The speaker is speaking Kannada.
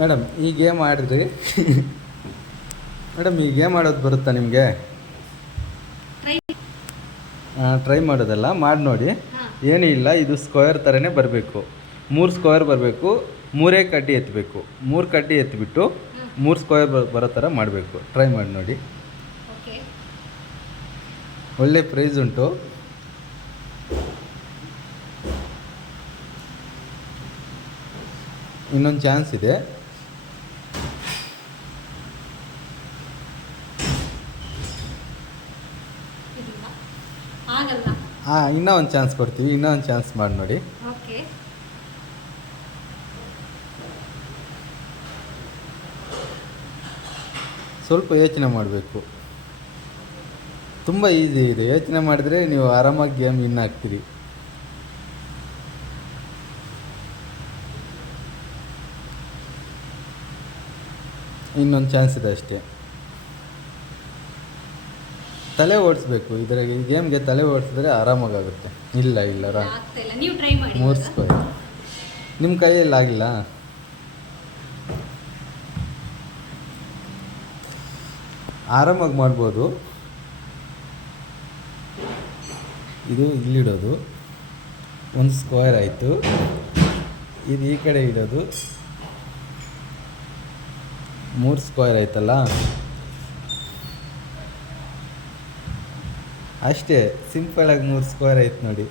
ಮೇಡಮ್ ಈ ಗೇಮ್ ಆಡಿದ್ರಿ ಮೇಡಮ್ ಈ ಗೇಮ್ ಆಡೋದು ಬರುತ್ತಾ ನಿಮಗೆ? ಟ್ರೈ ಮಾಡೋದಲ್ಲ, ಮಾಡಿ ನೋಡಿ. ಏನೂ ಇಲ್ಲ, ಇದು ಸ್ಕ್ವೇರ್ ಥರನೇ ಬರಬೇಕು. 3 ಸ್ಕ್ವೇರ್ ಬರಬೇಕು, 3 ಕಡ್ಡಿ ಎತ್ತಬೇಕು. 3 ಕಡ್ಡಿ ಎತ್ತಿಬಿಟ್ಟು 3 ಸ್ಕ್ವೇರ್ ಬರೋ ಥರ ಮಾಡಬೇಕು. ಟ್ರೈ ಮಾಡಿ ನೋಡಿ, ಒಳ್ಳೆ ಪ್ರೈಸ್ ಉಂಟು. ಇನ್ನೊಂದು ಚಾನ್ಸ್ ಇದೆ. ಇನ್ನೂ ಒಂದು ಚಾನ್ಸ್ ಕೊಡ್ತೀವಿ, ಇನ್ನೂ ಒಂದು ಚಾನ್ಸ್ ಮಾಡಿ ನೋಡಿ. ಸ್ವಲ್ಪ ಯೋಚನೆ ಮಾಡಬೇಕು. ತುಂಬ ಈಸಿ ಇದೆ, ಯೋಚನೆ ಮಾಡಿದ್ರೆ ನೀವು ಆರಾಮಾಗಿ ಗೇಮ್ ವಿನ್ ಆಗ್ತೀರಿ. ಇನ್ನೊಂದು ಚಾನ್ಸ್ ಇದೆ ಅಷ್ಟೇ. ತಲೆ ಓಡಿಸ್ಬೇಕು, ಈ ಗೇಮ್ಗೆ ತಲೆ ಓಡಿಸಿದ್ರೆ ಆರಾಮಾಗುತ್ತೆ. ಇಲ್ಲ 3 ಸ್ಕ್ವೇರ್ ನಿಮ್ಮ ಕೈಯಲ್ಲಿ ಆಗಿಲ್ಲ. ಆರಾಮಾಗಿ ಮಾಡ್ಬೋದು. ಇದು ಇಲ್ಲಿಡೋದು, 1 ಸ್ಕ್ವೇರ್ ಆಯಿತು. ಇದು ಈ ಕಡೆ ಇಡೋದು, 3 ಸ್ಕ್ವೇರ್ ಆಯ್ತಲ್ಲ. ಅಷ್ಟೇ ಸಿಂಪಲಾಗಿ 3 ಸ್ಕ್ವೇರ್ ಆಯ್ತು ನೋಡಿ.